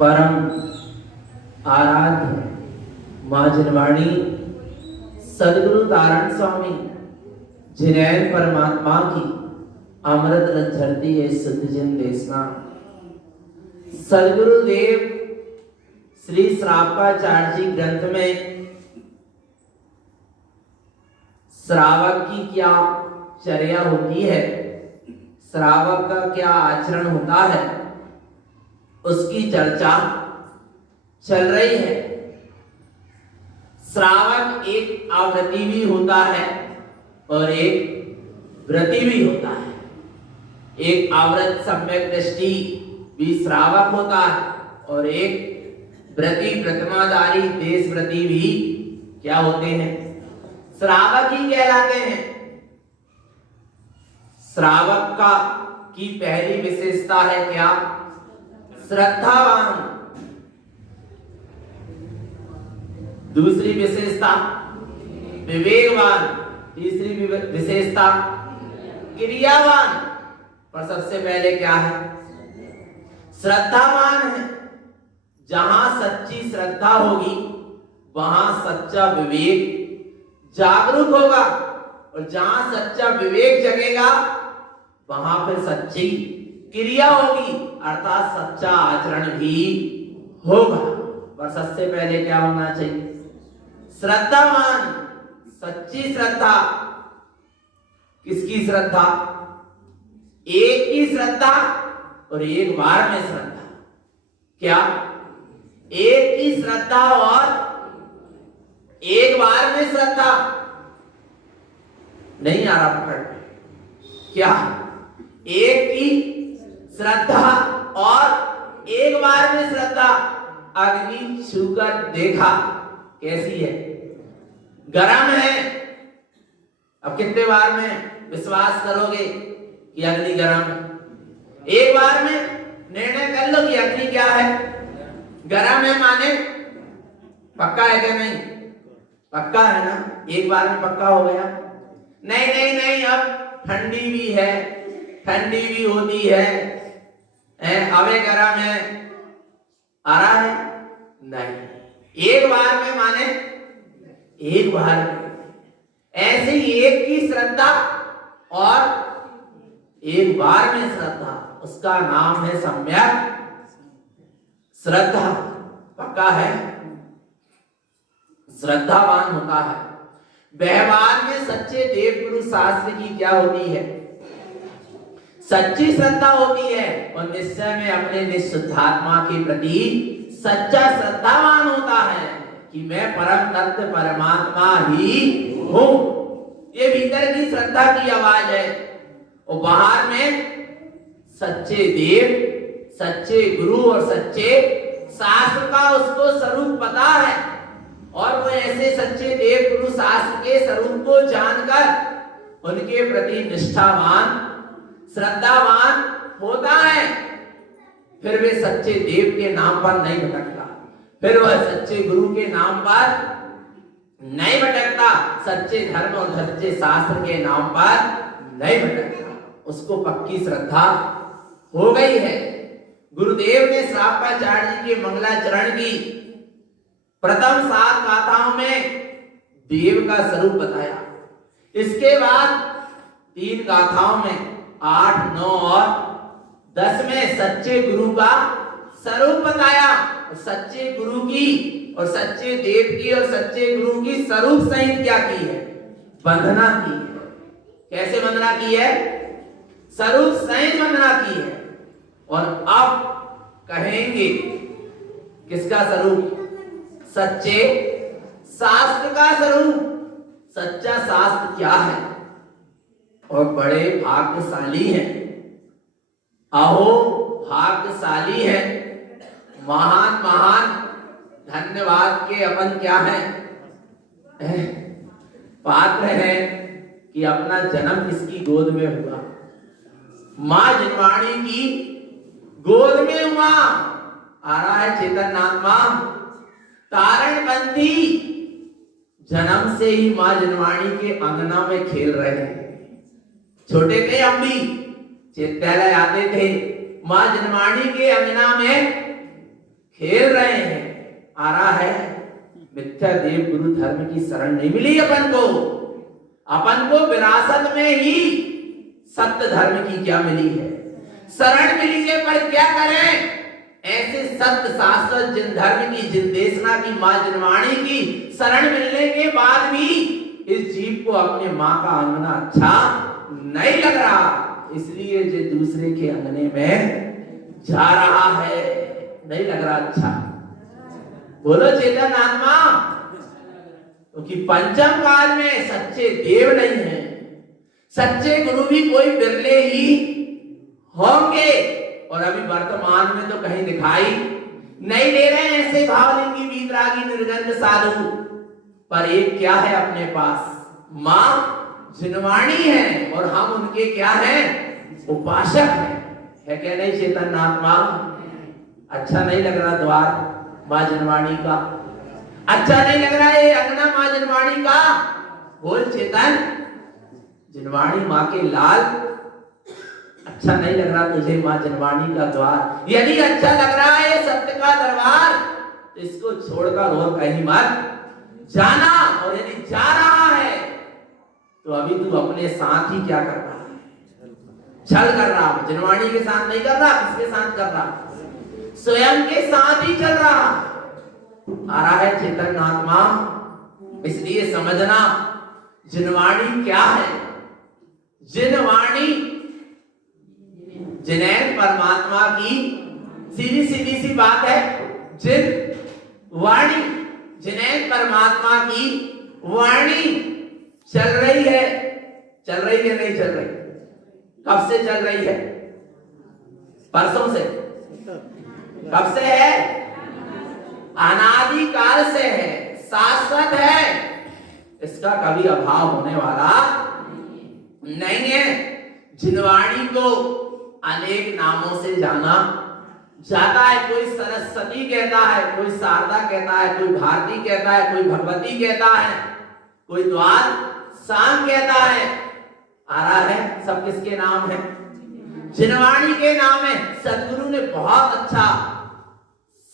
परम आराध्य मां जनवाणी सदगुरु तारण स्वामी जिनैन परमात्मा की अमृत रस झरती है सिद्ध जन देशना। सदगुरु देव श्री श्रावकाचार्य जी ग्रंथ में श्रावक की क्या चर्या होती है, श्रावक का क्या आचरण होता है, उसकी चर्चा चल रही है। श्रावक एक आवृत्ति भी होता है और एक व्रति भी होता है। एक आवृत सम्यक दृष्टि भी श्रावक होता है और एक व्रति प्रतिमाधारी देश व्रति भी क्या होते हैं, श्रावक ही कहलाते हैं। श्रावक का की पहली विशेषता है क्या, श्रद्धावान। दूसरी विशेषता विवेकवान। तीसरी विशेषता क्रियावान। पर सबसे पहले क्या है, श्रद्धावान है। जहां सच्ची श्रद्धा होगी वहां सच्चा विवेक जागरूक होगा और जहां सच्चा विवेक जगेगा वहां फिर सच्ची क्रिया होगी, अर्थात सच्चा आचरण भी होगा। पर सबसे पहले क्या होना चाहिए, श्रद्धावान। सच्ची श्रद्धा। किसकी श्रद्धा, एक की श्रद्धा और एक बार में श्रद्धा। क्या, एक की श्रद्धा और एक बार में श्रद्धा। नहीं आ रहा पकड़। क्या, एक की श्रद्धा और एक बार में श्रद्धा। अग्नि छूकर देखा कैसी है, गरम है। अब कितने बार में विश्वास करोगे कि अग्नि गरम है? एक बार में निर्णय कर लो कि अग्नि क्या है, गरम है, माने पक्का है क्या? नहीं, पक्का है ना। एक बार में पक्का हो गया। नहीं नहीं नहीं, अब ठंडी भी है, ठंडी भी होती है, हवे गरम है, आ रहा है? नहीं, एक बार में माने एक बार में। ऐसे ही एक की श्रद्धा और एक बार में श्रद्धा, उसका नाम है सम्यक श्रद्धा। पक्का है, श्रद्धावान होता है। व्यवहार में सच्चे देवगुरु शास्त्र की क्या होती है, सच्ची श्रद्धा होती है और निश्चय में अपने निश्चुद्धात्मा के प्रति सच्चा श्रद्धावान होता कि मैं परम तत्व परमात्मा ही हूं। ये भीतर की श्रद्धा की आवाज है। और बाहर में सच्चे देव, सच्चे गुरु और सच्चे शास्त्र का उसको स्वरूप पता है, और वो ऐसे सच्चे देव गुरु शास्त्र के स्वरूप को जानकर उनके प्रति निष्ठावान श्रद्धावान होता है, फिर वे सच्चे देव के नाम पर नहीं भटकता, फिर वह सच्चे गुरु के नाम पर नहीं भटकता, सच्चे धर्म और सच्चे शास्त्र के नाम पर नहीं भटकता। उसको पक्की श्रद्धा हो गई है। गुरुदेव ने श्रापाचार्य जी के मंगलाचरण की प्रथम 7 गाथाओं में देव का स्वरूप बताया। इसके बाद 3 गाथाओं में 8, 9 और 10 में सच्चे गुरु का स्वरूप बताया। सच्चे गुरु की और सच्चे देव की और सच्चे गुरु की स्वरूप सहित क्या की है? वंदना की है। कैसे वंदना की है? स्वरूप सहित वंदना की है। और अब कहेंगे किसका स्वरूप? सच्चे शास्त्र का स्वरूप। सच्चा शास्त्र क्या है? और बड़े भाग्यशाली हैं, अहो भाग्यशाली हैं, महान महान धन्यवाद के अपन क्या है? पात्र है कि अपना जन्म किसकी गोद में हुआ? मां जिनवाणी की गोद में हुआ। आ रहा है चेतन नाथ मां तारणबंदी, जन्म से ही मां जिनवाणी के अंगना में खेल रहे हैं। छोटे थे हम भी, विद्यालय आते थे, मां जिनवाणी के अंगना में खेल रहे हैं। आ रहा है मिथ्या देव गुरु धर्म की शरण नहीं मिली अपन को विरासत में ही सत्य धर्म की क्या मिली है? शरण मिली है, पर क्या करें? ऐसे सत्य शाश्वत जिन धर्म की, जिन देशना की, मां जिनवाणी की शरण मिलने के बाद भी इस जीव को अपने मां का अंगना अच्छा नहीं लग रहा, इसलिए जो दूसरे के अंगने में जा रहा है, नहीं लग रहा अच्छा। बोलो चेतन आत्मा। क्योंकि पंचम काल में सच्चे देव नहीं है, सच्चे गुरु भी कोई बिरले ही होंगे। और अभी वर्तमान में तो कहीं दिखाई नहीं दे रहे हैं ऐसे भावलिंगी वीतरागी निर्गंध साधु। पर एक क्या है अपने पास? मां जिनवाणी है, और हम उनके क्या हैं? उपासक है क्या नहीं चेतन आत्मा? अच्छा नहीं लग रहा द्वार मां जिनवाणी का? अच्छा नहीं लग रहा है अंगना मां जिनवाणी का? बोल चेतन, जिनवाणी मां के लाल, अच्छा नहीं लग रहा तुझे मां जिनवाणी का द्वार? यदि अच्छा लग रहा है सत्य का दरबार, तो इसको छोड़कर और कहीं मत जाना। और यदि जा रहा है तो अभी तू अपने साथ ही क्या कर रहा है? छल कर रहा है। जिनवाणी के साथ नहीं कर रहा, किसके साथ कर रहा? स्वयं के साथ ही चल रहा। आ रहा है चेतन आत्मा। इसलिए समझना जिनवाणी क्या है? जिनवाणी जिनैन परमात्मा की सीधी सीधी सी बात है। जिन वाणी, जिनैन परमात्मा की वाणी चल रही है। चल रही है नहीं चल रही? कब से चल रही है? परसों से। कब से है? अनादि काल से है, शाश्वत है, इसका कभी अभाव होने वाला नहीं है। जिनवाणी को अनेक नामों से जाना जाता है। कोई सरस्वती कहता है, कोई शारदा कहता है, कोई भारती कहता है, कोई भगवती कहता है, कोई द्वार सांग कहता है। आ रहा है सब किसके नाम है? जिनवाणी के नाम है। सदगुरु ने बहुत अच्छा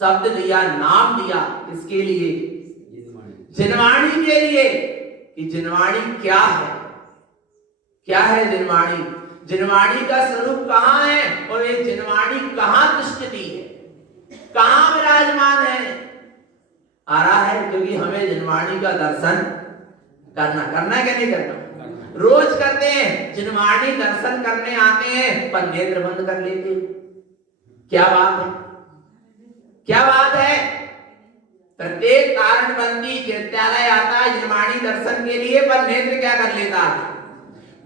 शब्द दिया, नाम दिया, किसके लिए? जिनवाणी के लिए। कि जिनवाणी क्या है? क्या है जिनवाणी? जिनवाणी का स्वरूप कहाँ है? और ये जिनवाणी कहाँ तिष्ठती है, कहाँ विराजमान है? आ रहा है क्योंकि हमें जिनवाणी का दर्शन करना क्या नहीं करना? रोज करते हैं। जिनवाणी दर्शन करने आते हैं पर नेत्र बंद कर लेते। क्या बात है? क्या बात है? प्रत्येक कारणबंदी चैत्यालय आता है निर्माणी दर्शन के लिए, पर नेत्र क्या कर लेता है?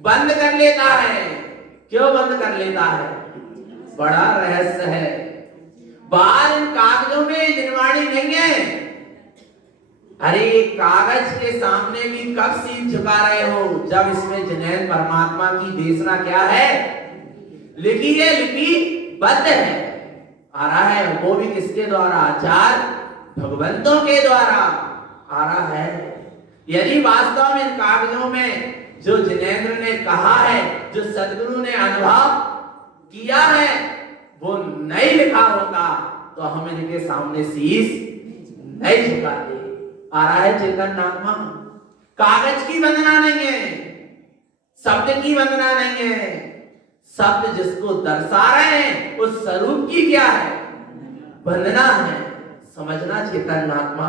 बंद कर लेता है। क्यों बंद कर लेता है? बड़ा रहस्य है। बाहर इन कागजों में निर्माणी नहीं है। अरे कागज के सामने भी कब सीन झुका रहे हो, जब इसमें जिनेंद्र परमात्मा की देशना क्या है? लिखी है, लिपि बद्ध है। आ रहा है वो भी किसके द्वारा? आचार्य भगवंतों के द्वारा आ रहा है। यदि वास्तव में इन कागजों में जो जिनेंद्र ने कहा है, जो सदगुरु ने अनुभव किया है, वो नहीं लिखा होता तो हम इनके सामने शीश नहीं झुकाते। आ रहा है चेतन आत्मा। कागज की वंदना नहीं है, शब्द की वंदना नहीं है। शब्द जिसको दर्शा रहे हैं उस स्वरूप की क्या है? वंदना है। समझना चेतन आत्मा।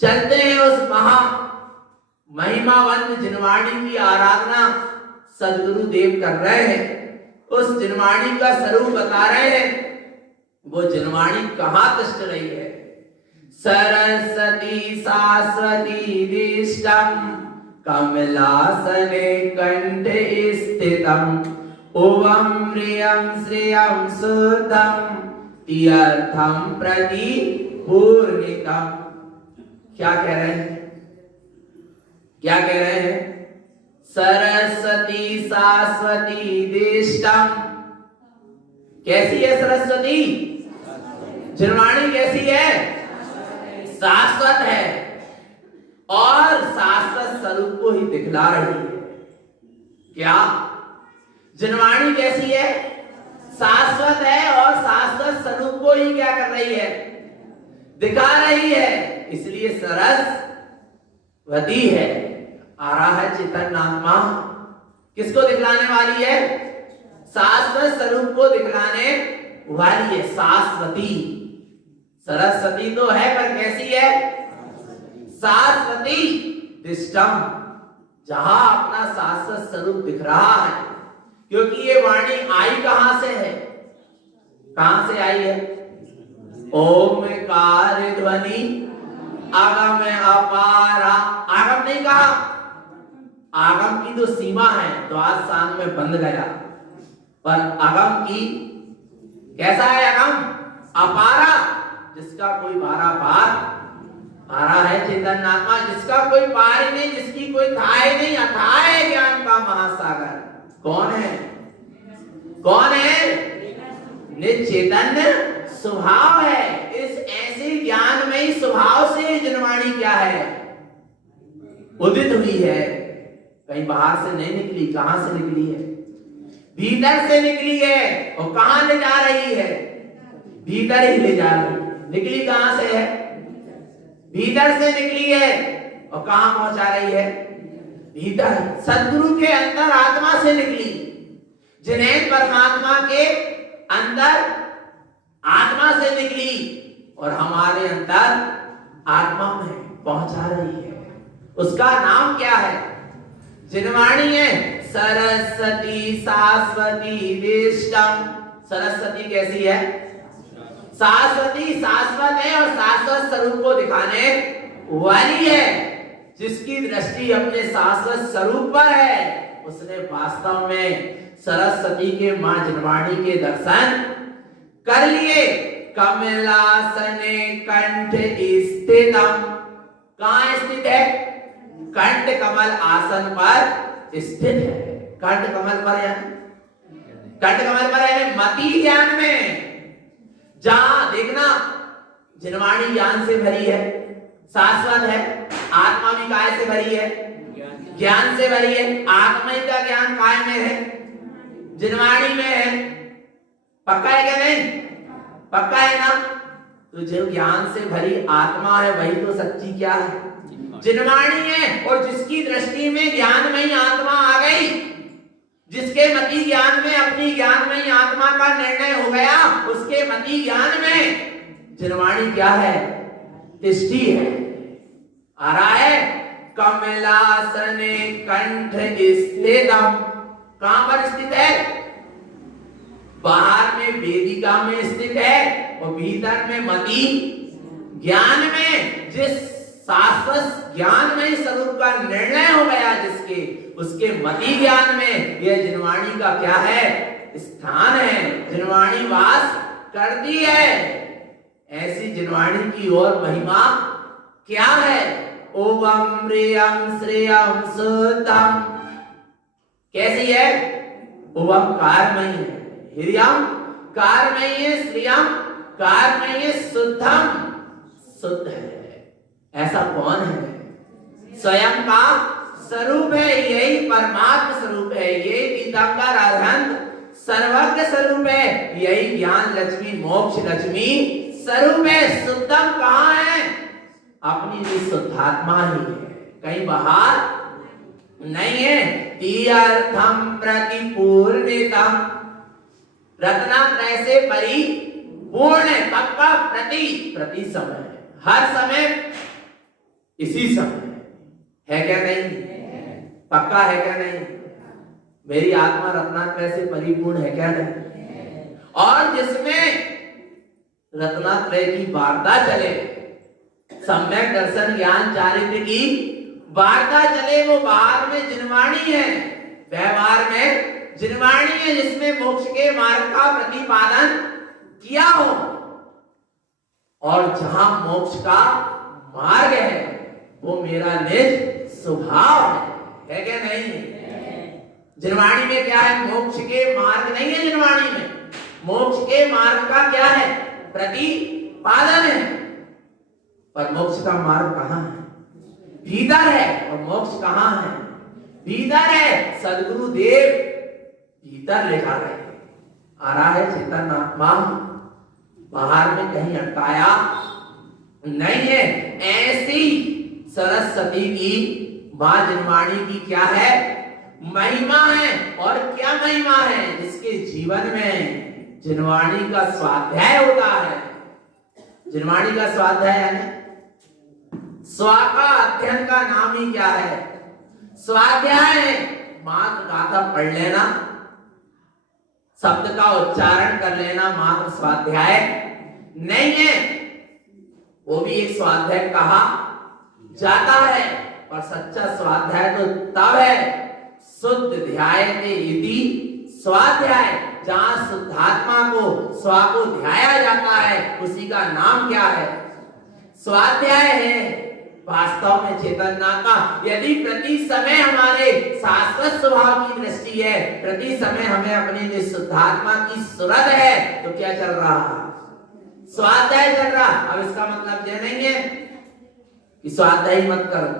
चलते हैं उस महा महिमावंत जिनवाणी की आराधना सदगुरु देव कर रहे हैं। उस जिनवाणी का स्वरूप बता रहे हैं। वो जिनवाणी कहाँ तिष्ठ रही है? सरस्वती शाश्वती दिष्टम कमलासने कंठे स्थितम ओवम प्रियम श्रियम शुद्धम तीर्थम प्रति पूर्णितम। क्या कह रहे हैं? क्या कह रहे हैं? सरस्वती शाश्वती दिष्टम। कैसी है सरस्वती? जिनवाणी कैसी है? शाश्वत है और शाश्वत स्वरूप को ही दिखला रही है। क्या जिनवाणी कैसी है? शाश्वत है और शाश्वत स्वरूप को ही क्या कर रही है? दिखा रही है। इसलिए सरस्वती है। आ रहा है चेतन आत्मा। किसको दिखलाने वाली है? शाश्वत स्वरूप को दिखलाने वाली है शाश्वती। सरस्वती तो है पर कैसी है? शाश्वती दिष्टम, जहां अपना शाश्वत स्वरूप दिख रहा है। क्योंकि ये वाणी आई कहां से है? कहां से आई है? ओमकार ध्वनि आगम अपारा। आगम नहीं कहा, आगम की जो सीमा है द्वार सांग में बंद गया, पर आगम की कैसा है? आगम अपारा, जिसका कोई बारा पार। आ रहा है चेतन आत्मा, जिसका कोई पार ही नहीं, जिसकी कोई थाह नहीं, अथाह है ज्ञान का महासागर। कौन है? कौन है? निचेतन्य स्वभाव है। इस ऐसे ज्ञान में ही स्वभाव से जिनवाणी क्या है? उदित हुई है। कहीं बाहर से नहीं निकली। कहां से निकली है? भीतर से निकली है। और कहां ले जा रही है? भीतर ही ले जा रही है। निकली कहां से है? भीतर से निकली है। और कहां पहुंचा रही है? भीतर। सदगुरु के अंदर आत्मा से निकली, जिनेंद्र परमात्मा के अंदर आत्मा से निकली और हमारे अंदर आत्मा में पहुंचा रही है। उसका नाम क्या है? जिनवाणी है। सरस्वती शाश्वती दिष्टम। सरस्वती कैसी है? शाश्वती शाश्वत है और शाश्वत स्वरूप को दिखाने वाली है। जिसकी दृष्टि अपने शाश्वत स्वरूप पर है, उसने वास्तव में सरस्वती के मां जिनवाणी के दर्शन कर लिए। कमलासने कंठ स्थितम। कहां स्थित है? कंठ कमल आसन पर स्थित है। कंठ कमल पर यानी कंठ कमल पर यानी मति ज्ञान में। जहां देखना जिनवाणी ज्ञान से भरी है, शाश्वत है। आत्मा भी काय से भरी है? ज्ञान से भरी है। आत्मा का ज्ञान काय में है? जिनवाणी में है। पक्का है क्या? नहीं पक्का है ना? तो जो ज्ञान से भरी आत्मा है वही तो सच्ची क्या है? जिनवाणी है। और जिसकी दृष्टि में ज्ञान में ही आत्मा आ गई, जिसके मति ज्ञान में अपनी ज्ञान में ही आत्मा का निर्णय हो गया, उसके मति ज्ञान में जिनवाणी क्या है? तिष्ठी है। आ रहा है कमलासने कंठ स्थितम। कहां पर स्थित है? बाहर में वेदिका में स्थित है और भीतर में मति ज्ञान में जिस शाश्वत ज्ञान में स्वरूप का निर्णय हो गया जिसके, उसके मति ज्ञान में यह जिनवाणी का क्या है, स्थान है, जिनवाणी वास करती है। ऐसी जिनवाणी की और महिमा क्या है? ओम प्रियम श्रेयम सुतम, कैसी है? ओम कारमयी है, हिरियम कारमयी है, श्रेयम कारमयी है, शुद्धम शुद्ध है। ऐसा कौन है? स्वयं का स्वरूप है, यही परमात्मा स्वरूप है, यही तीर्थंकर अरहंत सर्वज्ञ स्वरूप है, यही ज्ञान लक्ष्मी मोक्ष लक्ष्मी स्वरूप है। शुद्धम कहाँ है? अपनी भी शुद्धात्मा ही है, कहीं बाहर नहीं है। तीर्थम प्रतिपूर्णितम, रत्नात्रय से परिपूर्ण है। पक्का प्रति समय, हर समय इसी समय है क्या? नहीं पक्का है क्या? नहीं। मेरी आत्मा रत्नात्रय से परिपूर्ण है क्या? नहीं। और जिसमें रत्नात्रय की वार्ता चले, सम्यक दर्शन ज्ञान चारित्र की वार्ता चले, वो बाहर में जिनवाणी है, व्यवहार में जिनवाणी है, जिसमें मोक्ष के मार्ग का प्रतिपादन किया हो। और जहां मोक्ष का मार्ग है वो मेरा निज स्वभाव है क्या? नहीं। जिनवाणी में क्या है? मोक्ष के मार्ग नहीं है जिनवाणी में, मोक्ष के मार्ग का क्या है? प्रतिपादन है। पर मोक्ष का मार्ग कहां है? भीतर है। और मोक्ष कहां है? भीतर है। सदगुरु देव भीतर ले जा रहे हैं, आ रहा है चेतन आत्मा, बाहर में कहीं अटकाया नहीं है। ऐसी सरस्वती की मां जिनवाणी की क्या है? महिमा है। और क्या महिमा है? जिसके जीवन में जिनवाणी का स्वाध्याय होता है। जिनवाणी का स्वाध्याय यानी स्वा का अध्ययन का नाम ही क्या है? स्वाध्याय है। मात्र गाथा पढ़ लेना, शब्द का उच्चारण कर लेना मात्र स्वाध्याय नहीं है। वो भी एक स्वाध्याय कहा जाता है, और सच्चा स्वाध्याय तो तब है शुद्ध ध्यायते इति स्वाध्याय, जहां शुद्धात्मा को स्वा को ध्याया जाता है, उसी का नाम क्या है? स्वाध्याय है। वास्तव में चेतना का यदि प्रति समय हमारे शाश्वत स्वभाव की दृष्टि है, प्रति समय हमें अपनी शुद्धात्मा की सुरत है, तो क्या चल रहा? स्वाध्याय चल रहा। अब इसका मतलब यह नहीं है कि स्वाध्याय मत करो,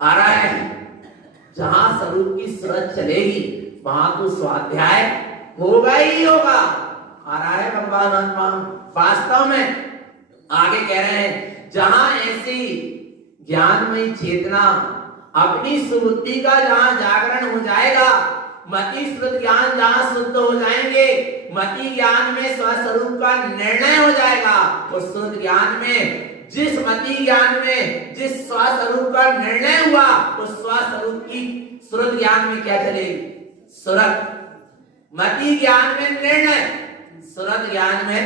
आ रहा है। जहां स्वरूप की सुरत चलेगी वहां तो स्वाध्याय होगा ही होगा, आ रहा है भगवान आत्मा। वास्तव में आगे कह रहे हैं, जहां ऐसी ज्ञानमयी चेतना अपनी सुबुद्धि का जहां जागरण हो जाएगा, मति श्रुत ज्ञान जहां शुद्ध हो जाएंगे, मति ज्ञान में स्वस्वरूप का निर्णय हो जाएगा। उस श्रुत ज्ञान में, जिस मति ज्ञान में जिस स्वस्वरूप का निर्णय हुआ, उस स्वस्वरूप की श्रुत ज्ञान में क्या चलेगी? सुरत। मति ज्ञान में निर्णय, सुरत ज्ञान में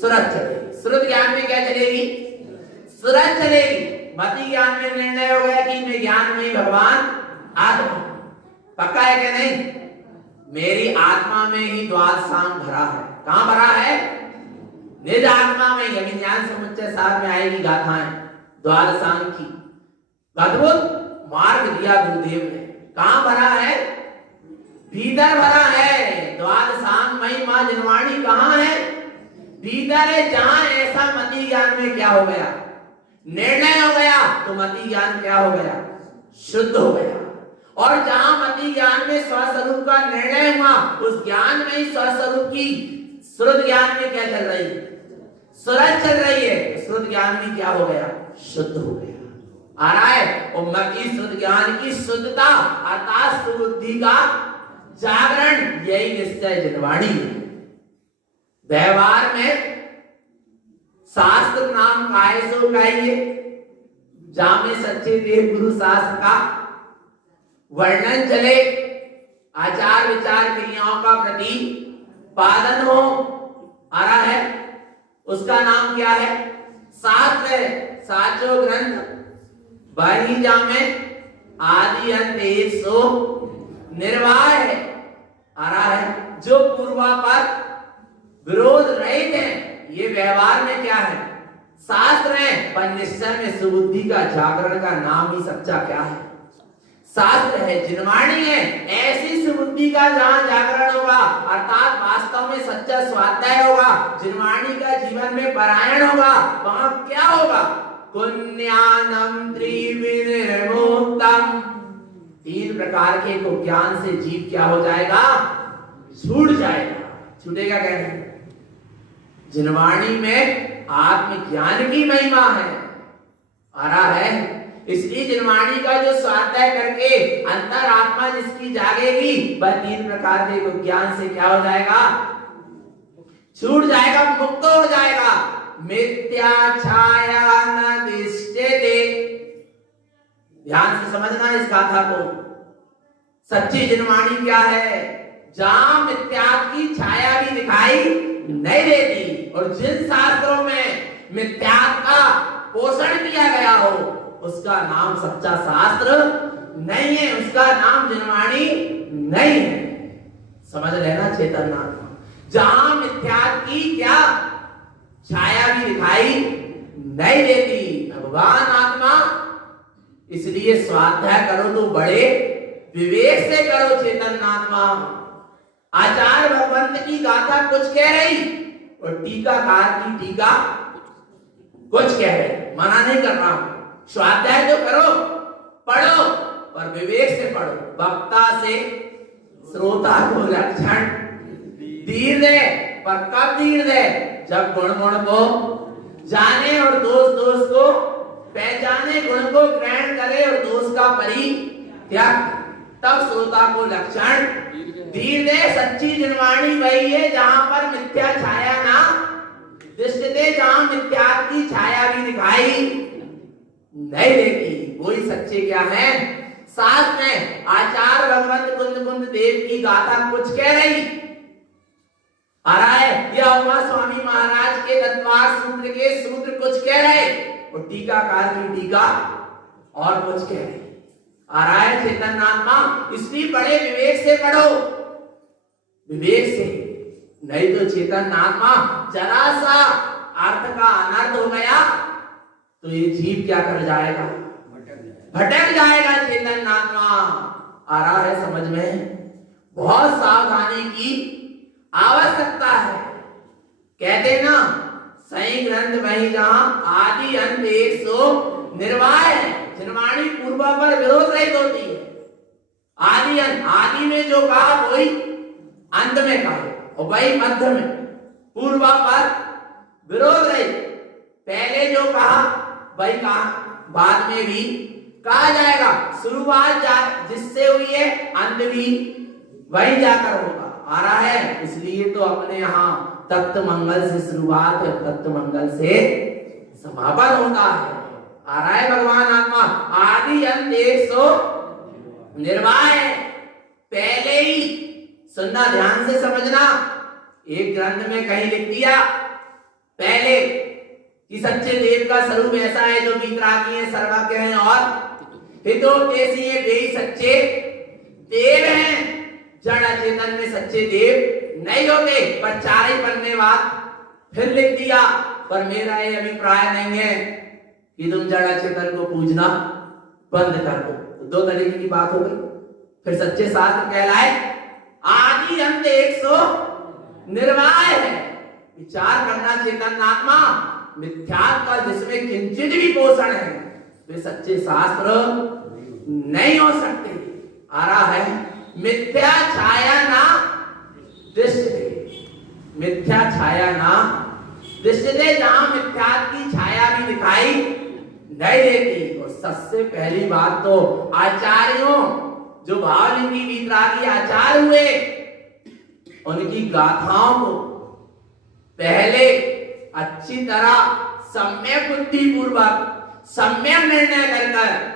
सुरत चलेगी। श्रुत ज्ञान में क्या चलेगी? सुरत चलेगी। मति ज्ञान में निर्णय हो गया कि मैं ज्ञान में भगवान आत्मा, पक्का है क्या? नहीं। मेरी आत्मा में ही द्वादशांग भरा है। कहां भरा है? निज आत्मा में। यही ज्ञान समुच्चय सार में आएगी गाथाएं द्वादशांग की। अद्भुत मार्ग दिया गुरुदेव ने। कहां भरा है? भीतर भरा है। द्वादशांग मई मां जिनवाणी कहां है? भीतर है। जहां ऐसा मति ज्ञान में क्या हो गया? निर्णय हो गया, तो मति ज्ञान क्या हो गया? शुद्ध हो गया। और जहां मति ज्ञान में स्वस्वरूप का निर्णय हुआ, उस ज्ञान में ही स्वस्वरूप की श्रुत ज्ञान में क्या चल रही है? सुरत चल रही है। श्रुत ज्ञान में क्या हो गया? शुद्ध हो गया। आ रहा है। और मति श्रुत ज्ञान की शुद्धता अर्थात सुबुद्धि का जागरण, यही निश्चय जिनवाणी है। व्यवहार में शास्त्र नाम काय सो कहिए, जामे सच्चे देव गुरु शास्त्र का वर्णन चले, आचार विचार क्रियाओं का प्रतिपादन हो, आ रहा है। उसका नाम क्या है? शास्त्र है साचो ग्रंथ वही जामे आदि अंत एक सो निर्वाह है। आ रहा है जो पूर्वा पर विरोध रहित है, ये व्यवहार में क्या है शास्त्र है, पर निश्चय में सुबुद्धि का जागरण का नाम ही सच्चा क्या है शास्त्र है, जिनवाणी है। ऐसी सुबुद्धि का जहां जागरण होगा अर्थात वास्तव में सच्चा स्वाध्याय होगा, जिनवाणी का जीवन में परायण होगा, वहां क्या होगा पुण्यानम त्रिविनिर्मुक्तम, 3 प्रकार के को ज्ञान से जीव क्या हो जाएगा छूट जाएगा। छूटेगा कैसे? जिनवाणी में आत्मज्ञान की महिमा है। आ रहा है इसलिए जिनवाणी का जो स्वाध्याय करके अंतर आत्मा जिसकी जागेगी वह 3 प्रकार के को ज्ञान से क्या हो जाएगा छूट जाएगा, मुक्त हो जाएगा। मिथ्या छाया न दिष्यते, ध्यान से समझना इस गाथा को। सच्ची जिनवाणी क्या है? जहां मिथ्या की छाया भी दिखाई नहीं देती, और जिन शास्त्रों में मिथ्या का पोषण किया गया हो उसका नाम सच्चा शास्त्र नहीं है, उसका नाम जिनवाणी नहीं है। समझ लेना चेतन आत्मा। जहां मिथ्या की क्या छाया भी दिखाई नहीं देती, भगवान आत्मा। इसलिए स्वाध्याय करो तो बड़े विवेक से करो चेतन आत्मा। आचार्य भगवंत की गाथा कुछ कह रही और टीकाकार की टीका कुछ कह रहे, मना नहीं कर रहा हूं। स्वाध्याय तो करो, पढ़ो, और विवेक से पढ़ो। वक्ता से श्रोता को लक्षण धीर दे, पर कब धीर दे? जब गुण गुण को जाने और दोष दोष को पहचाने, गुण को ग्रहण करे और दोष का परित्याग, तब श्रोता को लक्षण धीर दे। सच्ची जिनवाणी वही है जहां पर मिथ्या छाया ना दृष्टि, जहां मिथ्या की छाया भी दिखाई नहीं देती, वही सच्चे क्या है शास्त्र में। आचार्य भगवंत कुंद कुंद देव की गाथा कुछ कह रही आ रहा है, या उमा स्वामी महाराज के तत्वार्थ सूत्र के सूत्र कुछ कह रहे, और टीकाकार की टीका और कुछ कह रहे आ रहा है चेतन आत्मा। इसलिए बड़े विवेक से पढ़ो, विवेक से, नहीं तो चेतन आत्मा जरा सा अर्थ का अनर्थ हो गया तो ये जीव क्या कर जाएगा भटक जाएगा चेतन आत्मा। आ रहा है समझ में? बहुत सावधानी की आवश्यकता है। कहते ना सही ग्रंथ वही जहां आदि अंत एक सो निर्वाह है। जिनवाणी पूर्वा पर विरोध रहित होती है। आदि अंत, आदि में जो कहा वही अंत में कहा, और वही मध्य में। पूर्वा पर विरोध रहित, पहले जो कहा वही कहा, बाद में भी कहा जाएगा। शुरुआत जिससे हुई है अंत भी वही जाकर होगा। आ रहा है इसलिए तो अपने यहाँ तत्व मंगल से शुरुआत है, तत्व मंगल से समापन होता है। आ रहा है भगवान आत्मा आदि अंत एक सो निर्वाह है। पहले ही सुनना, ध्यान से समझना। एक ग्रंथ में कहीं लिख दिया पहले कि सच्चे देव का स्वरूप ऐसा है जो वीतरागी है, सर्वज्ञ है और हितो कैसी है, वे सच्चे देव हैं। जड़ चेतन में सच्चे देव नहीं होते। पर 4 ही पन्ने बाद फिर लिख दिया, पर मेरा ये अभिप्राय नहीं है कि तुम जड़ चेतन को पूजना बंद कर दो। तो 2 तरीके की बात हो गई। फिर सच्चे शास्त्र कहलाए आदि अंत एक सो निर्वाह है। विचार करना चेतन आत्मा। मिथ्या का जिसमें किंचित भी पोषण है वे सच्चे शास्त्र नहीं हो सकते। आ रहा है मिथ्या छाया ना दृष्टि, मिथ्या छाया ना दृष्टि, जहां मिथ्या की छाया भी दिखाई नहीं देती। और सबसे पहली बात तो आचार्यों जो भावलिंगी वीतरागी आचार्य हुए उनकी गाथाओं को पहले अच्छी तरह सम्यक बुद्धि पूर्वक सम्यक निर्णय कर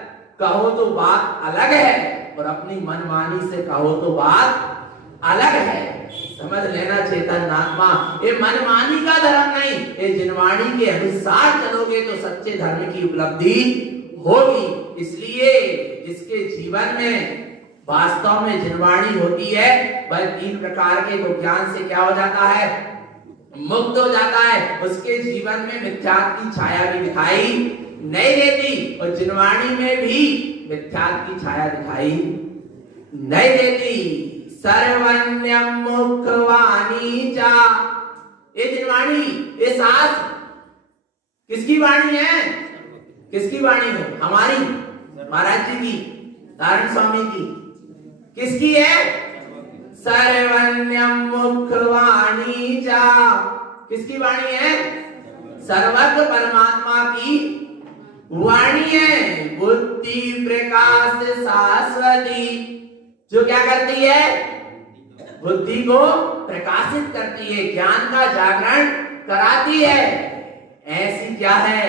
कहो तो बात अलग है, और अपनी मनमानी से कहो तो बात अलग है। समझ लेना चेतन आत्मा, ये मनमानी का धर्म नहीं, ये जिनवाणी के अनुसार चलोगे तो सच्चे धर्म की उपलब्धि होगी। इसलिए जिसके जीवन में वास्तव में जिनवाणी होती है वह 3 प्रकार के ज्ञान से क्या हो जाता है, मुक्त हो जाता है। उसके जीवन में मिथ्यात्व की छाया भी दिखाई नहीं देती और जिनवाणी में भी मिथ्यात्व की छाया दिखाई नहीं देती। सर्वन्यम मुखवाणी चा, ये जिनवाणी, ये सास किसकी वाणी है, किसकी वाणी है, हमारी महाराज जी की, नारायण स्वामी की, किसकी है, सर्वन्यम मुखवाणी चा, किसकी वाणी है, सर्वज्ञ परमात्मा की वाणी है। बुद्धि प्रकाश शाश्वती, जो क्या करती है, बुद्धि को प्रकाशित करती है, ज्ञान का जागरण कराती है। ऐसी क्या है,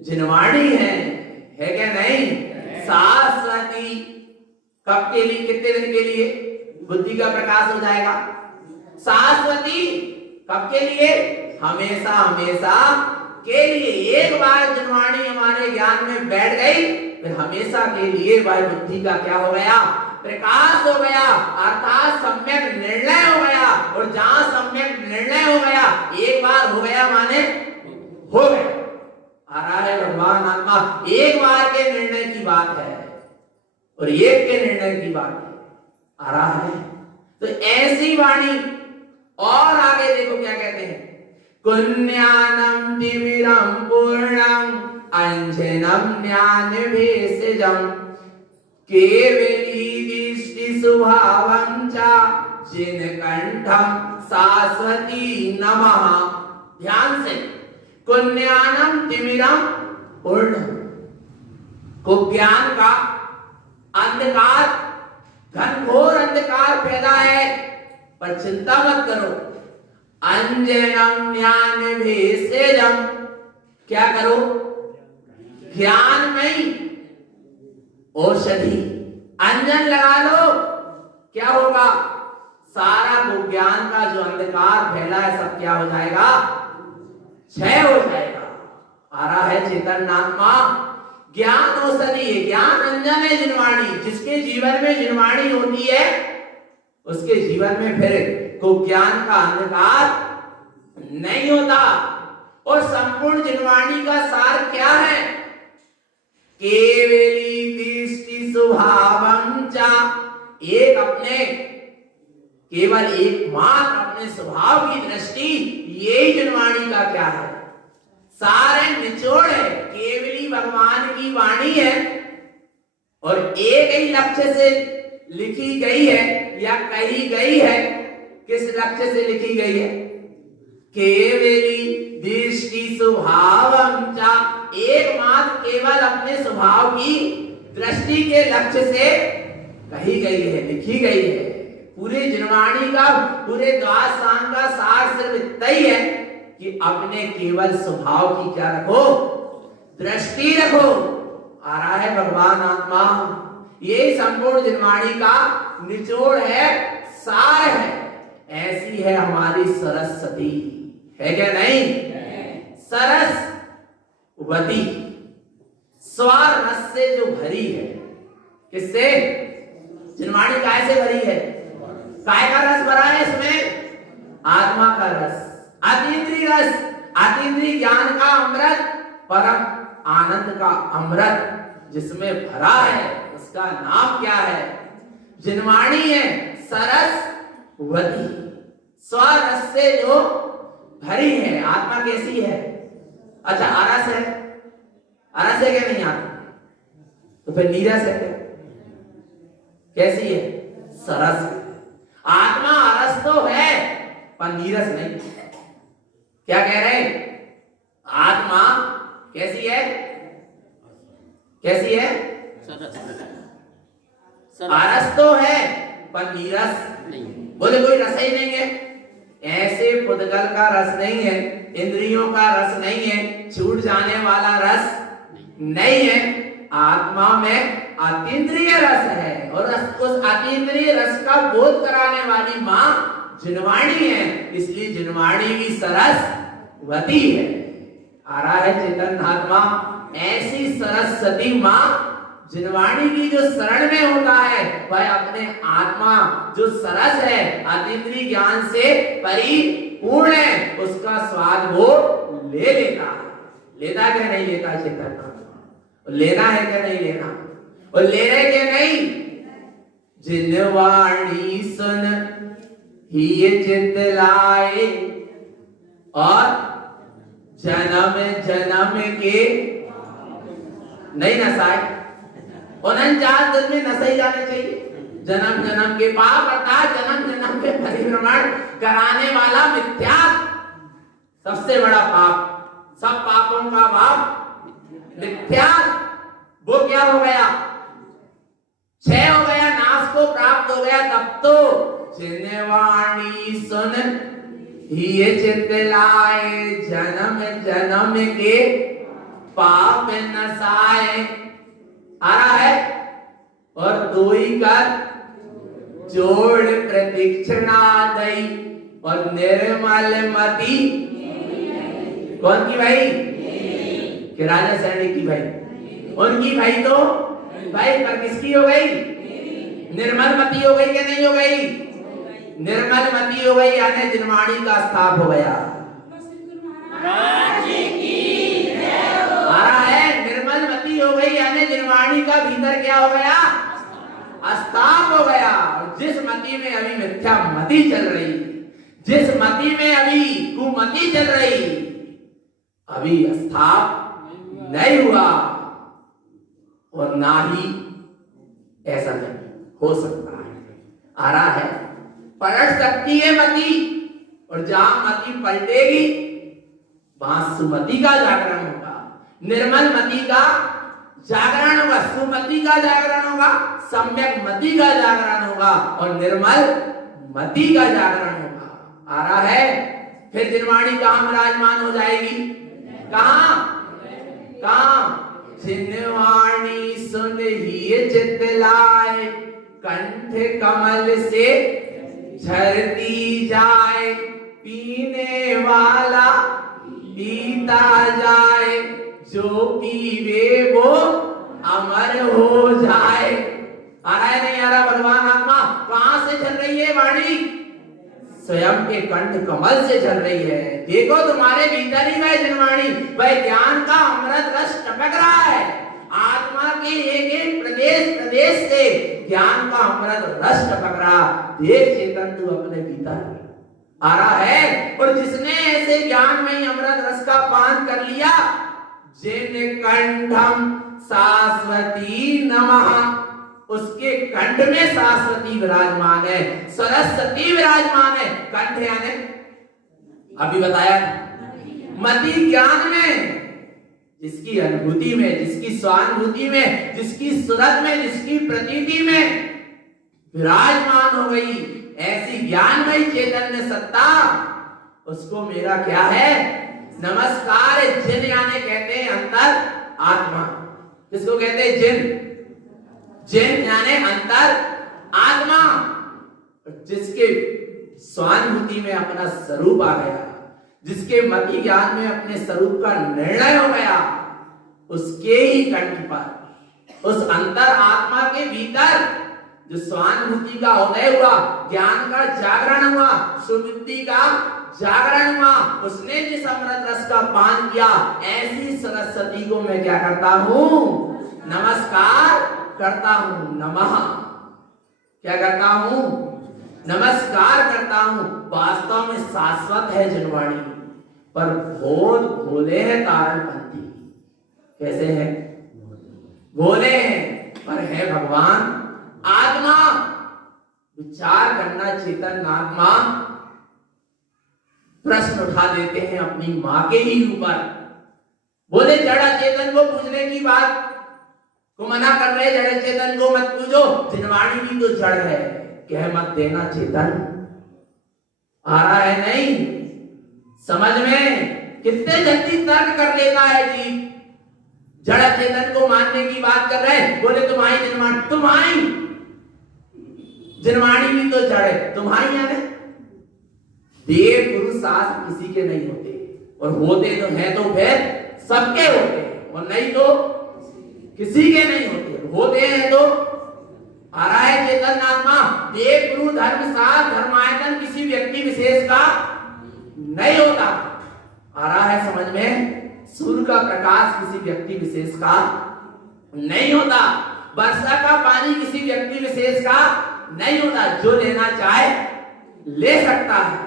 जिनवाणी है क्या नहीं, शाश्वती। कब के लिए, कितने दिन के लिए बुद्धि का प्रकाश हो जाएगा, शाश्वती कब के लिए, हमेशा हमेशा के लिए। एक बार जिनवाणी हमारे ज्ञान में बैठ गई फिर हमेशा के लिए वह बुद्धि का क्या हो गया, प्रकाश हो गया, अर्थात सम्यक निर्णय हो गया। और जहां सम्यक निर्णय हो गया, एक बार हो गया माने हो गया, आ रहा है भगवान आत्मा, एक बार के निर्णय की बात है और एक के निर्णय की बात है, आ रहा है। तो ऐसी वाणी, और आगे देखो क्या कहते हैं, कुन्यानम तिमिरम पूर्णम अंजनम ज्ञान भेषजम केवली दृष्टि स्वभावं च जिनकंठम शाश्वती नमः। ध्यान से, कुन्यानम तिमिरम पूर्ण, को ज्ञान का अंधकार, घनघोर अंधकार पैदा है, पर चिंता मत करो। अंजनम ज्ञान भेषजम, क्या करो, ज्ञानमयी औषधि, अंजन लगा लो, क्या होगा, सारा वो ज्ञान का जो अंधकार फैला है सब क्या हो जाएगा, क्षय हो जाएगा। आ रहा है चेतन आत्मा, ज्ञान औषधि है, ज्ञान अंजन है जिनवाणी। जिसके जीवन में जिनवाणी होती है उसके जीवन में फिर को ज्ञान का अंधकार नहीं होता। और संपूर्ण जिनवाणी का सार क्या है, केवली दृष्टि स्वभावं च, एक अपने, केवल एकमात्र अपने स्वभाव की दृष्टि, यही जिनवाणी का क्या है, सारे निचोड़ है। केवली भगवान की वाणी है और एक ही लक्ष्य से लिखी गई है या कही गई है। किस लक्ष्य से लिखी गई है, केवली दृष्टि स्वभावं च, एकमात्र केवल अपने स्वभाव की दृष्टि के लक्ष्य से कही गई है, लिखी गई है। पूरे जिनवाणी का, पूरे द्वादश सांग का सार सिर्फ इतना ही है कि अपने केवल स्वभाव की क्या रखो, दृष्टि रखो। आ रहा है भगवान आत्मा, ये संपूर्ण जिनवाणी का निचोड़ है, सार है। ऐसी है हमारी सरस्वती, है क्या नहीं, सरस्वती, स्वर रस से जो भरी है, किससे, जिनवाणी काय से भरी है, काय का रस भरा है इसमें, आत्मा का रस, अतीन्द्रिय रस, अतीन्द्रिय ज्ञान का अमृत, परम आनंद का अमृत जिसमें भरा है उसका नाम क्या है, जिनवाणी है, सरस्वती, स्वरस से जो भरी है। आत्मा कैसी है, अच्छा अरस है, अरस है क्या नहीं आत्मा, तो फिर नीरस है क्या, कैसी है, सरस। आत्मा अरस तो है पर नीरस नहीं। क्या कह रहे, आत्मा कैसी है, कैसी है, अरस तो है पर नीरस नहीं। बोले कोई रस ही नहीं है, ऐसे पुद्गल का रस नहीं है, इंद्रियों का रस नहीं है, छूट जाने वाला रस नहीं है। आत्मा में अतीन्द्रिय रस है और उस अतीन्द्रिय रस का बोध कराने वाली माँ जिनवाणी है, इसलिए जिनवाणी भी सरस्वती है। आ रहा है चेतन आत्मा। ऐसी सरस्वती माँ जिनवाणी की जो शरण में होता है वह अपने आत्मा जो सरस है, अतीन्द्रिय ज्ञान से परिपूर्ण है, उसका स्वाद वो ले लेता है। लेता क्या नहीं लेता चेतन आत्मा? लेना है क्या नहीं लेना? और ले रहे क्या नहीं? जिनवाणी सुन ही चित लाए और जन्म जन्म के नहीं नसाए। 49 दिन में नसाई जाने चाहिए। जन्म जन्म के पाप अर्थात जन्म जन्म के परिभ्रमण कराने वाला मिथ्या सबसे बड़ा पाप, सब पापों का बाप मिथ्या। वो क्या हो गया? क्षय हो गया, नाश को प्राप्त हो गया। तब तो जिनवाणी सुन ही चित लाए जन्म जन्म के पाप नसाए। आ रहा है। और दोई कर जोड़ प्रदक्षिणा दई और निर्मल मति। कौन की भाई? कि राजा सैनिक की भाई। उनकी भाई तो भाई पर किसकी हो गई? निर्मल मति हो गई या नहीं हो गई? निर्मल मति हो गई, यानी जिनवाणी का स्थाप हो गया। आ रहा है। निर्मल मति हो गई यानी जिनवाणी का भीतर क्या हो गया? अस्ताप हो गया। जिस मति में अभी मिथ्या मति चल रही, जिस मति में अभी कुमति चल रही, अभी स्थाप नहीं हुआ और ना ही ऐसा नहीं हो सकता है। आ रहा है। पलट सकती है मति, और जहां मति पलटेगी वहां सुमति का जागरण होगा, निर्मल मति का जागरण होगा, सुमति का जागरण होगा, सम्यक मति का जागरण होगा और निर्मल मति का जागरण होगा। आ रहा है। फिर जिनवाणी कहां विराजमान हो जाएगी? कहां? कहां? जिनवाणी सुन ही चित लाए कंठ कमल से झरती जाए, पीने वाला पीता जाए, जो पीवे वो अमर हो जाए। आ रहा है नहीं आ रहा? भगवान आत्मा कहां से चल रही है वाणी? स्वयं के कंठ कमल से चल रही है। देखो तुम्हारे भीतर ही वह जिनवाणी, वह ज्ञान का अमृत रस टपक रहा है। आत्मा के एक एक प्रदेश प्रदेश से ज्ञान का अमृत रस टपक रहा। देख चेतन तू अपने भीतर आ रहा है। और जिसने ऐसे ज्ञान में अमृत रस का पान कर लिया, जिन कंठम शाश्वती नमः, उसके कंठ में शाश्वती विराजमान है, सरस्वती विराजमान है। कंठ यानी अभी बताया मति ज्ञान में, जिसकी अनुभूति में, जिसकी स्वानुभूति में, जिसकी सुरत में, जिसकी प्रतीति में विराजमान हो गई, ऐसी ज्ञानमयी चैतन्य सत्ता, उसको मेरा क्या है? नमस्कार। जिन यानी कहते हैं अंतर आत्मा। किसको कहते हैं? जिन। जिन यानी अंतर आत्मा, जिसके स्वानुभूति में अपना स्वरूप आ गया, जिसके मति ज्ञान में अपने स्वरूप का निर्णय हो गया, उसके ही कंठ पर, उस अंतर आत्मा के भीतर जो स्वानुभूति का उदय हुआ, ज्ञान का जागरण हुआ, सुबुद्धि का जागरण हुआ, उसने जिस अमृत रस का पान किया, ऐसी सरस्वती को मैं क्या करता हूं? नमस्कार करता हूं। नमः क्या करता हूं? नमस्कार करता हूं। वास्तव में शाश्वत है जिनवाणी, पर भोल भोले हैं तारणपंथी। कैसे हैं? भोले हैं पर है भगवान आत्मा। विचार करना चेतन आत्मा प्रश्न उठा देते हैं अपनी मां के ही ऊपर। बोले जड़ चेतन को पूजने की बात को मना कर रहे, जड़ चेतन को मत पूजो, जिनवाणी भी तो जड़ है, कह मत देना चेतन। आ रहा है नहीं समझ में? कितने जल्दी तर्क कर लेता है जी। जड़ चेतन को मानने की बात कर रहे हैं, बोले तुम्हारी जिनवाणी, तुम्हारी जिनवाणी भी तो जड़ है। तुम्हारी यानी देव गुरु शास्त्र किसी के नहीं होते, और होते तो हैं तो फिर सबके होते हैं, और नहीं तो किसी के नहीं होते। होते हैं तो आ रहा है चेतन आत्मा, देव गुरु धर्म शास्त्र धर्मायतन किसी व्यक्ति विशेष का नहीं होता। आ रहा है समझ में? सूर्य का प्रकाश किसी व्यक्ति विशेष का नहीं होता, वर्षा का पानी किसी व्यक्ति विशेष का नहीं होता। जो लेना चाहे ले सकता है,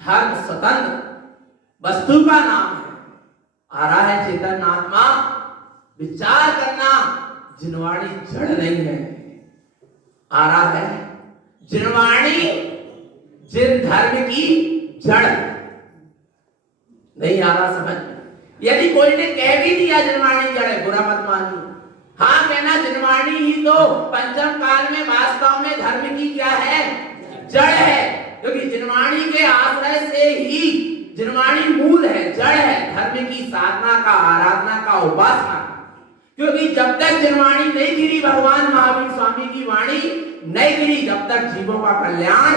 धर्म स्वतंत्र वस्तु का नाम है। आ रहा है चेतन आत्मा, विचार करना, जिनवाणी जड़ नहीं है। आ रहा है जिनवाणी जिन धर्म की जड़ नहीं। आ रहा समझ? यदि कोई ने कह भी दिया जिनवाणी जड़ है, बुरा मत मानिए। हाँ कहना जिनवाणी ही तो पंचम काल में वास्तव में धर्म की क्या है? जड़ है, क्योंकि जिनवाणी के आश्रय से ही जिनवाणी मूल है, जड़ है धर्म की साधना का, आराधना का, उपासना का। क्योंकि जब तक जिनवाणी नहीं गिरी, भगवान महावीर स्वामी की वाणी नहीं गिरी, जब तक जीवों का कल्याण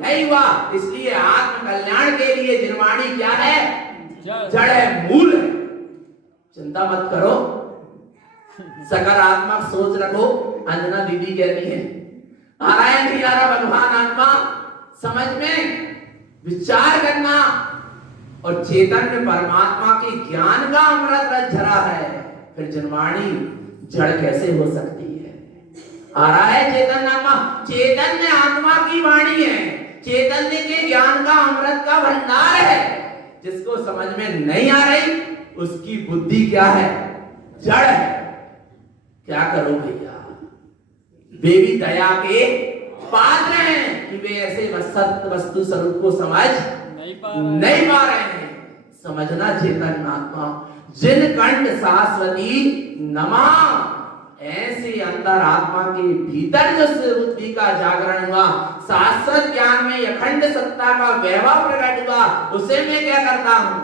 नहीं हुआ। इसलिए आत्म कल्याण के लिए जिनवाणी क्या है? जड़ है, मूल है। चिंता मत करो, सकारात्मक सोच रखो। अंजना दीदी कहती है आ रहा है नहीं आ रहा भगवान आत्मा समझ में विचार करना, और चेतन में परमात्मा के ज्ञान का अमृत रस झरा है, फिर जिनवाणी जड़ कैसे हो सकती है? आ रहा है चेतन आत्मा, चेतन में आत्मा की वाणी है, चैतन्य के ज्ञान का अमृत का भंडार है। जिसको समझ में नहीं आ रही उसकी बुद्धि क्या है? जड़ है। क्या करो भैया, वे भी दया के पात्र हैं कि वे ऐसे वस्तु स्वरूप को समझ नहीं पा रहे हैं। समझना चेतन आत्मा, जिन कंठ शाश्वती नमा, ऐसे अंतर आत्मा के भीतर जो बुद्धि का जागरण हुआ, शाश्वत ज्ञान में अखंड सत्ता का वैभव प्रकट हुआ, उसे मैं क्या करता हूं?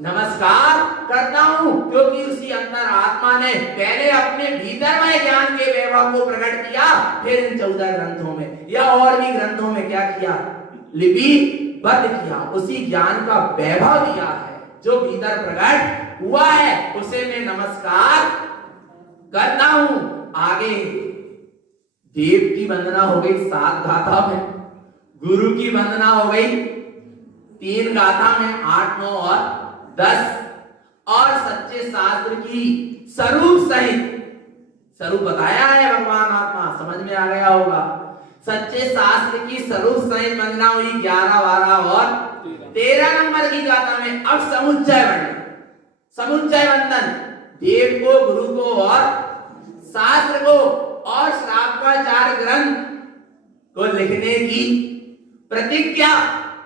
नमस्कार करता हूं, क्योंकि उसी अंतर आत्मा ने पहले अपने भीतर में ज्ञान के वैभव को प्रकट किया, फिर इन 14 ग्रंथों में या और भी ग्रंथों में क्या किया? लिपिबद्ध किया, उसी ज्ञान का वैभव दिया है जो भीतर प्रकट हुआ है, उसे मैं नमस्कार करता हूं। आगे देव की वंदना हो गई 7 गाथा में, गुरु की वंदना हो गई 3 गाथा में, 8, 9 और 10, और सच्चे शास्त्र की स्वरूप सहित, स्वरूप बताया है भगवान आत्मा, समझ में आ गया होगा। सच्चे शास्त्र की स्वरूप सहित वंदना हुई 11, 12 और 13 नंबर की गाथा में। अब समुच्चय वंदन, समुच्चय वंदन देव को, गुरु को और शास्त्र को और श्रावकाचार्य ग्रंथ को लिखने की प्रतिज्ञा,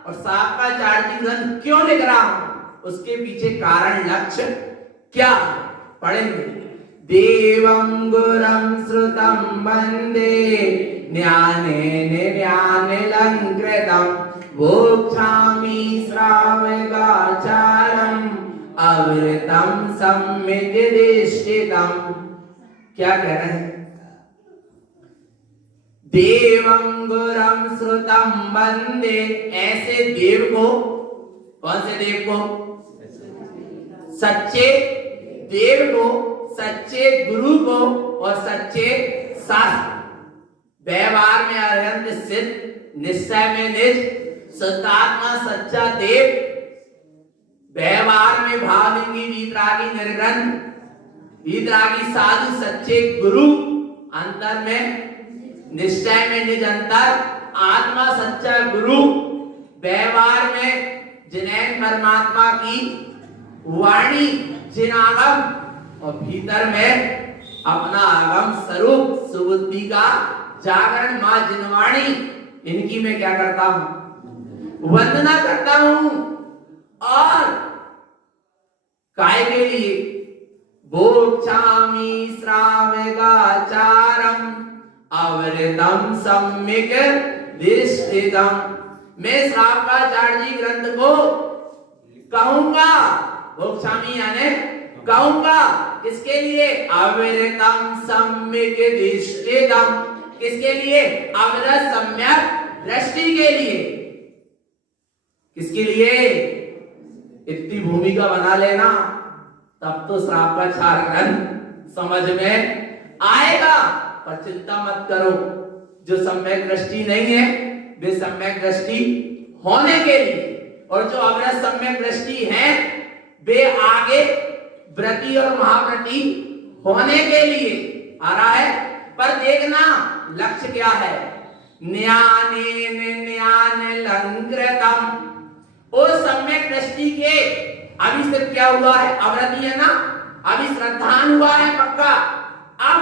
और श्रावकाचार्य जी ग्रंथ क्यों लिख रहा हूं, उसके पीछे कारण लक्ष्य क्या पढ़ेंगे। देवं गुरं श्रुतं वंदे ज्ञानेन ज्ञानलंकृतं वोक्षामि श्रावकाचार्यं अवृतं सम्यक् दिष्टितं। क्या कह रहे हैं? देवं गुरं श्रुतं वंदे, ऐसे देव को, कौन से देव को? सच्चे देव को, सच्चे गुरु को और सच्चे शास्त्र। व्यवहार में अत्यंत सिद्ध, निश्चय में निज, शुद्धात्मा सच्चा देव, व्यवहार में भाविंगी वीतरागी निर्ग्रंथ, वीतरागी साधु सच्चे गुरु, अंतर में निश्चय में निज अंतर, आत्मा सच्चा गुरु, व्यवहार में जिनैन परमात्मा की वाणी जिनागम, और भीतर में अपना आगम स्वरूप सुबुद्धि का जागरण मां जिनवाणी। इनकी मैं क्या करता हूं? वंदना करता हूं। और काय के लिए? भोक्षामि श्रावकाचार्यं अवृतं सम्यक् दिष्टितं। मैं श्रावकाचार्य जी ग्रंथ को कहूंगा, भोक्षामि यानी कहूंगा, किसके लिए? अवृतं सम्यक् दिष्टितं। किसके लिए? अवृत सम्यक दृष्टि के लिए। किसके लिए? इतनी भूमिका बना लेना, तब तो श्राप का 4 ग्रंथ समझ में आएगा। पर चिंता मत करो, जो सम्यक दृष्टि नहीं है वे सम्यक दृष्टि होने के लिए, और जो अवरत सम्यक दृष्टि है वे आगे व्रती और महाव्रती होने के लिए आ रहा है। पर देखना लक्ष्य क्या है? न्यानेन न्यान लंकृतम। उस सम्यक दृष्टि के अभी सिर्फ क्या हुआ है? अवरती है ना, अभी श्रद्धान हुआ है पक्का। अब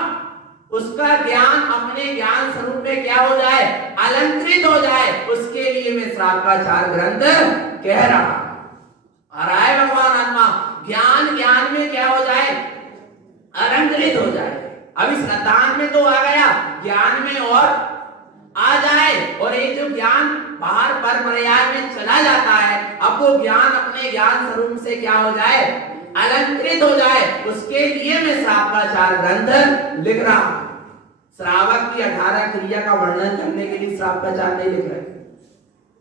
उसका ज्ञान अपने ज्ञान स्वरूप में क्या हो जाए? अलंकृत हो जाए। उसके लिए मैं श्राप का 4 ग्रंथ कह रहा आ रहा है भगवान आत्मा। ज्ञान ज्ञान में क्या हो जाए? अलंकृत हो जाए। अभी श्रद्धान में तो आ गया, ज्ञान में और आ जाए, और ये जो ज्ञान बाहर पर पर्याय में चला जाता है, अब वो ज्ञान अपने ज्ञान स्वरूप से क्या हो जाए? अलंकृत हो जाए। उसके लिए मैं श्राप का 4 ग्रंथ लिख रहा हूं। श्रावक की 18 क्रिया का वर्णन करने के लिए श्राप का 4 नहीं लिख रहे,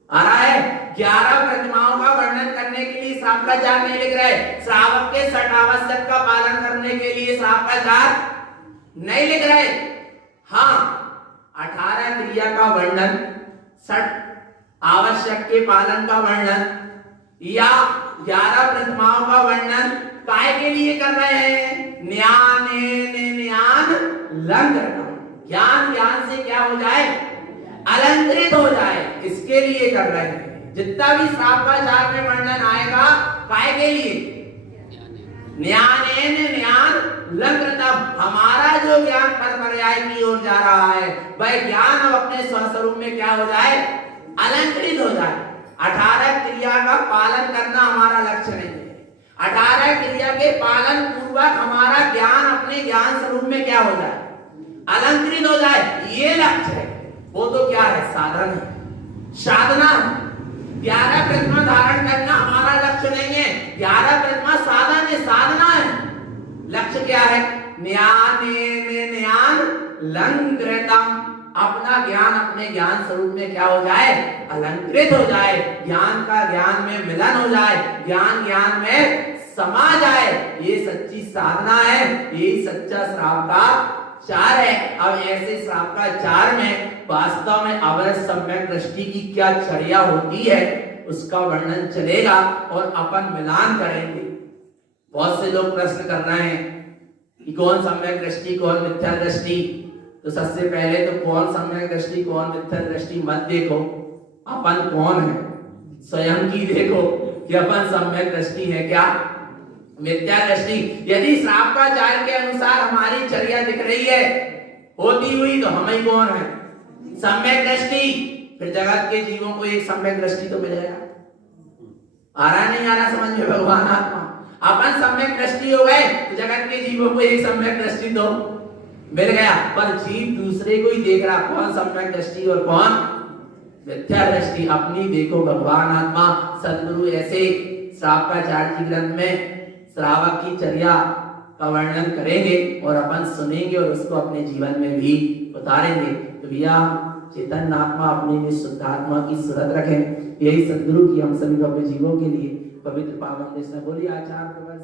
आ रहा है। 11 प्रतिमाओं का वर्णन करने के लिए श्राप का 4 नहीं लिख रहे। श्रावक के 6 आवश्यक का पालन करने के लिए श्राप का 4 नहीं लिख रहे। हाँ, 18 क्रिया का वर्णन, 6 आवश्यक के पालन का वर्णन, या 11 प्रतिमाओं का वर्णन काय के लिए कर रहे हैं? न्यान लंकृतम। ज्ञान ज्ञान से क्या हो जाए? अलंकृत हो जाए, इसके लिए कर रहे हैं। जितना भी श्राप का 4 में वर्णन आएगा काय के लिए? न्यान लंकृतम। हमारा जो ज्ञान पर पर्याय की ओर जा रहा है, वह ज्ञान अब अपने स्वस्वरूप में क्या हो जाए? अलंकृत हो जाए। 18 क्रिया का पालन करना हमारा लक्ष्य नहीं है। 18 क्रिया के पालन पूर्वक हमारा ज्ञान अपने ज्ञान स्वरूप में क्या हो जाए? अलंकृत हो जाए, ये लक्ष्य है। वो तो क्या है? साधन है, साधना है। 11 प्रतिमा धारण करना हमारा लक्ष्य नहीं है। 11 प्रतिमा साधन है, साधना है। लक्ष्य क्या है? न्यान लंकृतम। अपना ज्ञान अपने ज्ञान स्वरूप में क्या हो जाए? अलंकृत हो जाए। ज्ञान का ज्ञान में मिलन हो जाए, ज्ञान ज्ञान में समा जाए। ये सच्ची साधना है, यही सच्चा श्राप का 4 है। अब ऐसे श्राप का 4 में वास्तव में अवरत सम्यक दृष्टि की क्या चर्या होती है उसका वर्णन चलेगा और अपन मिलान करेंगे। बहुत से लोग प्रश्न कर रहे हैं कि कौन सम्यक दृष्टि, कौन मिथ्या दृष्टि। तो सबसे पहले तो कौन सम्यक दृष्टि, कौन मिथ्या दृष्टि मत देखो, अपन कौन है स्वयं की देखो कि अपन सम्यक दृष्टि है क्या मिथ्या दृष्टि। यदि श्राप का 4 के अनुसार हमारी चर्या दिख रही है होती हुई, तो हम ही कौन है? सम्यक दृष्टि। फिर जगत के जीवों को एक सम्यक दृष्टि तो मिलेगा। आ रहा नहीं आ रहा समझ में भगवान आत्मा? अपन सम्यक दृष्टि हो गए तो जगत के जीवों को एक सम्यक दृष्टि तो मिल गया। पर जीव दूसरे को ही देख रहा, कौन सम्यक दृष्टि और कौन मिथ्या दृष्टि। अपनी देखो भगवान आत्मा सदगुरु ऐसे श्राप का 4 जी ग्रंथ में श्रावक की चर्या का वर्णन करेंगे और अपन सुनेंगे और उसको अपने जीवन में भी उतारेंगे। तो भैया चेतन आत्मा अपने में शुद्ध आत्मा की सूरत रखें। यही सदगुरु की हम सभी को अपने जीवों के लिए पवित्र पावन देश में बोलिए आचार्य।